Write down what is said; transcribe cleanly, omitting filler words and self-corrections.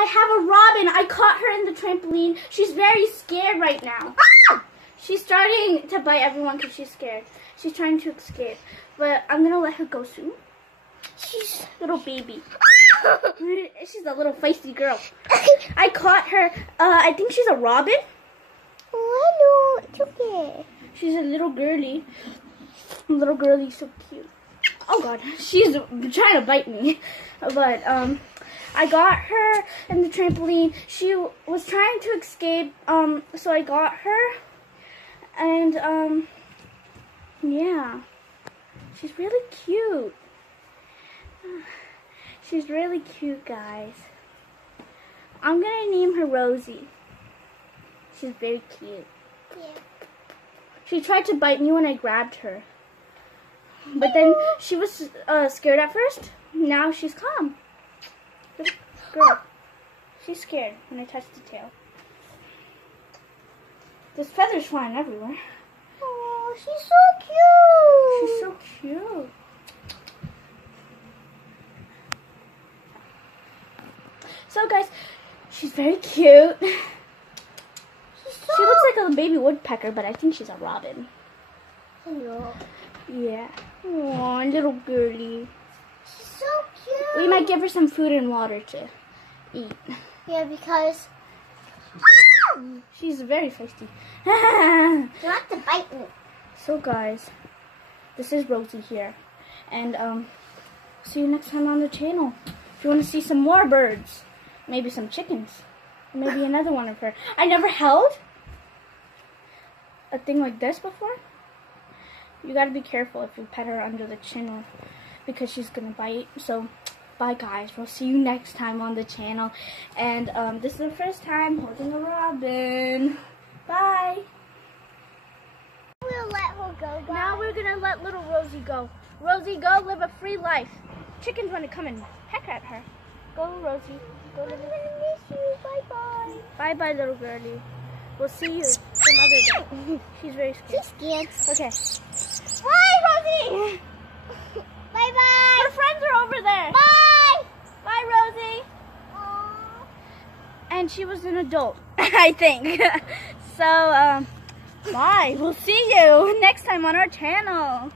I have a robin. I caught her in the trampoline. She's very scared right now. She's starting to bite everyone because she's scared. She's trying to escape. But I'm going to let her go soon. She's a little baby. She's a little feisty girl. I caught her. I think she's a robin. Oh, hello. It's okay. She's a little girly. Little girly, so cute. Oh God, she's trying to bite me. But I got her in the trampoline. She was trying to escape. So I got her, and yeah, she's really cute. She's really cute, guys. I'm gonna name her Rosie. She's very cute. Yeah. She tried to bite me when I grabbed her. But then she was scared at first. Now she's calm. Little girl. She's scared when I touch the tail. There's feathers flying everywhere. Oh, she's so cute. She's so cute. So guys, she's very cute. She looks like a baby woodpecker, but I think she's a robin. Hello. Yeah. Aw, little girly. She's so cute. We might give her some food and water to eat. Yeah, because She's very feisty. you have to bite me. So guys, this is Rosie here. And see you next time on the channel. If you want to see some more birds, maybe some chickens, maybe another one of her. I never held a thing like this before. You gotta be careful if you pet her under the chin because she's gonna bite. So bye guys, we'll see you next time on the channel. And this is the first time holding a robin. Bye. We'll let her go, guys. Now we're gonna let little Rosie go. Rosie, go live a free life. Chickens want to come and peck at her. Go, Rosie. Go live. I'm gonna miss you. Bye bye. Bye bye, little girlie. We'll see you some other day. She's very scared. She's scared. Okay. Bye, Rosie. Bye bye. Her friends are over there. Bye. Bye, Rosie. Aww. And she was an adult, I think. So, bye. We'll see you next time on our channel.